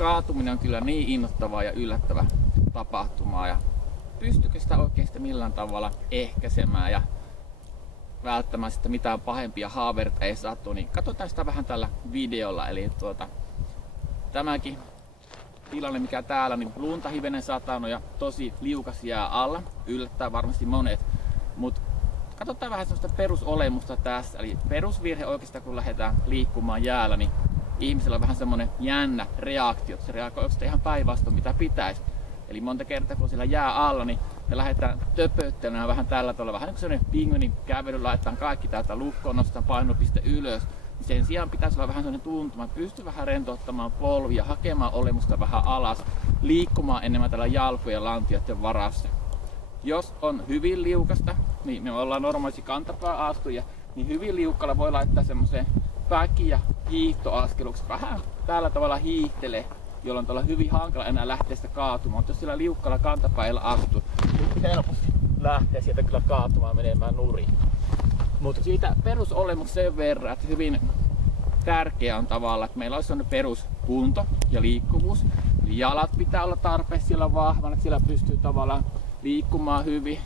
kaatuminen on kyllä niin innoittavaa ja yllättävä tapahtuma ja pystyykö sitä oikeasti millään tavalla ehkäisemään ja välttämään sitä mitään pahempia haavereita ei sattu, niin katsotaan sitä vähän tällä videolla. Eli tämäkin tilanne mikä täällä, niin lunta hivenen satanut ja tosi liukas jää alla, yllättää varmasti monet, mutta katsotaan vähän sellaista perusolemusta tässä. Eli perusvirhe oikeastaan kun lähdetään liikkumaan jäällä, niin ihmisellä on vähän semmonen jännä reaktio, se reagoi oikeastaan ihan päinvastoin mitä pitäisi. Eli monta kertaa kun siellä jää alla, niin me lähdetään töpöttelemään vähän tällä tavalla, vähän niin kuin sellainen pingvinin kävely, laitetaan kaikki täältä lukkoon, nostetaan painopiste ylös. Niin sen sijaan pitäisi olla vähän sellainen tuntuma, että pystyy vähän rentouttamaan polvia, hakemaan olemusta vähän alas, liikkumaan enemmän tällä jalkojen ja lantioiden varassa. Jos on hyvin liukasta, niin me ollaan normaalisti kantapääastuja, niin hyvin liukkalla voi laittaa semmoiseen väki- ja hiihtoaskeluksi. Vähän tällä tavalla hiihtelee, jolloin on hyvin hankala enää lähteä sitä kaatumaan. Mutta jos sillä liukkalla kantapäillä astuu, niin helposti lähtee sieltä kyllä kaatumaan menemään nurin. Mutta siitä perusolemuksesta sen verran, että hyvin tärkeää on tavallaan, että meillä olisi sellainen peruskunto ja liikkuvuus. Eli jalat pitää olla tarpeeksi siellä vahvana, että siellä pystyy tavallaan liikkumaan hyvin.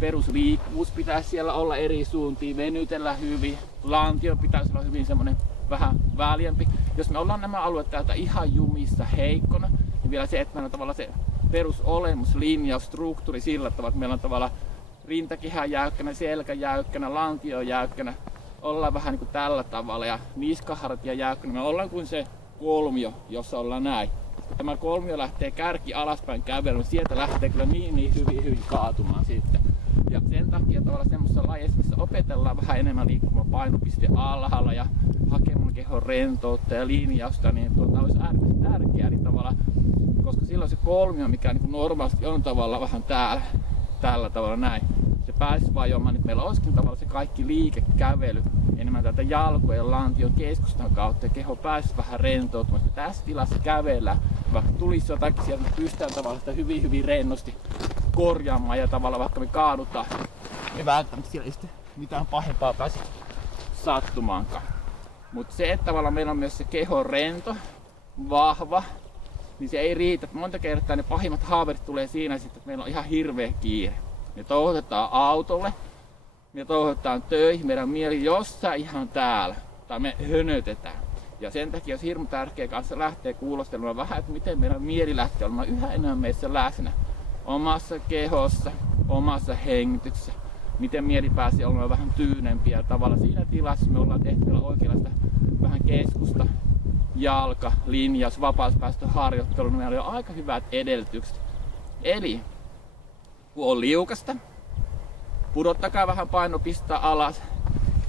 Perusliikkuvuus pitäisi siellä olla eri suuntiin, venytellä hyvin. Lantio pitäisi olla hyvin semmoinen vähän väljempi. Jos me ollaan nämä alueet täältä ihan jumissa heikkona, niin vielä se, että meillä on tavallaan se perusolemus, linjaus, struktuuri sillä tavalla, että meillä on tavallaan rintakehä jäykkänä, selkä jäykkänä, lantio jäykkänä. Ollaan vähän niin kuin tällä tavalla ja niskahartia jäykkänä. Me ollaan kuin se kolmio, jossa ollaan näin. Kun tämä kolmio lähtee kärki alaspäin kävelemään, sieltä lähtee kyllä niin hyvin kaatumaan sitten. Ja sen takia tavallaan semmoisessa lajeissa, missä opetellaan vähän enemmän liikkumaan painopiste alhaalla ja hakemaan kehon rentoutta ja linjausta, niin olisi äärimmäisen tärkeää niin tavallaan, koska silloin se kolmio, mikä niin normaalisti on tavallaan vähän tällä tavalla näin, se pääsisi vajoamaan, niin meillä olisikin tavallaan se kaikki liikekävely enemmän täältä jalkojen ja lantion keskustan kautta ja keho pääsisi vähän rentoutumaan. Tässä tilassa kävellä, vaikka tulisi jotakin sieltä, niin pystytään tavallaan sitä hyvin rennosti korjaamaan ja tavallaan vaikka me kaadutaan, niin välttämättä siellä ei sitten mitään pahempaa pääse sattumaankaan. Mutta se, että tavallaan meillä on myös se keho rento, vahva, niin se ei riitä. Monta kertaa ne pahimmat haaverit tulee siinä sitten, että meillä on ihan hirveä kiire. Me touhotetaan autolle, me touhotetaan töihin, meidän mieli jossain ihan täällä, tai me hönötetään. Ja sen takia olisi hirmu tärkeää kanssa lähteä kuulostelemaan vähän, että miten meidän mieli lähtee olemaan yhä enemmän meissä läsnä. Omassa kehossa, omassa hengityksessä. Miten mieli pääsee olemaan vähän tyynempiä. Tavallaan siinä tilassa me ollaan tehty oikeanlaista vähän keskusta, jalka, linjaus, vapauspäästöharjoittelu. Niin meillä on aika hyvät edellytykset. Eli kun on liukasta, pudottakaa vähän painopistettä alas.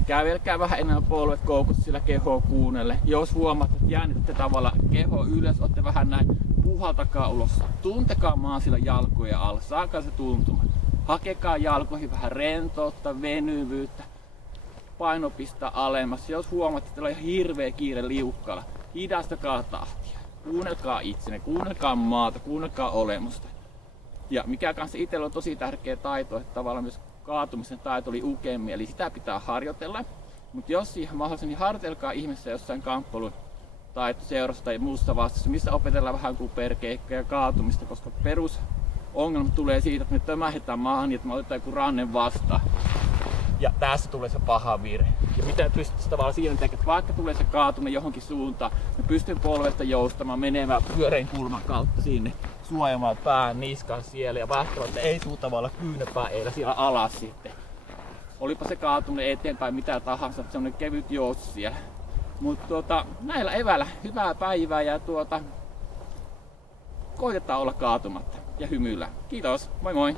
Kävelkää vähän enemmän polvet koukut sillä kehoa kuunnelle. Jos huomaatte, että jännitätte tavallaan keho ylös, otte vähän näin, puhaltakaa ulos. Tuntekaa maan sillä jalkojen alla, saakaa se tuntuma. Hakekaa jalkoihin vähän rentoutta, venyvyyttä, painopista alemmas. Jos huomaatte, että teillä on ihan hirveä kiire liukkaalla, hidastakaa tahtia. Kuunnelkaa itsenne, kuunnelkaa maata, kuunnelkaa olemusta. Ja mikä kanssa itsellä on tosi tärkeä taito, että tavallaan myös kaatumisen taito oli ukemmin, eli sitä pitää harjoitella. Mutta jos siihen mahdollista, niin harjoitelkaa ihmeessä jossain kamppailun taitoseurassa tai muussa vastassa, missä opetellaan vähän kuperkeikkaa ja kaatumista, koska perusongelma tulee siitä, että me tömähdetään maahan niin, että me otetaan joku rannen vastaan. Ja tässä tulee se paha virhe. Ja miten pystyt tavallaan siinä tekemään, että vaikka tulee se kaatuminen johonkin suuntaan, me pystyy polvesta joustamaan, menemään pyöreän kulman kautta sinne, suojamaan pään, niskan siellä ja välttämättä ei tule tavallaan kyynäpää eillä siellä alas sitten. Olipa se kaatuminen eteenpäin mitä tahansa, semmonen kevyt joustu siellä. Mutta näillä eväillä hyvää päivää ja koitetaan olla kaatumatta ja hymyillä. Kiitos, moi moi!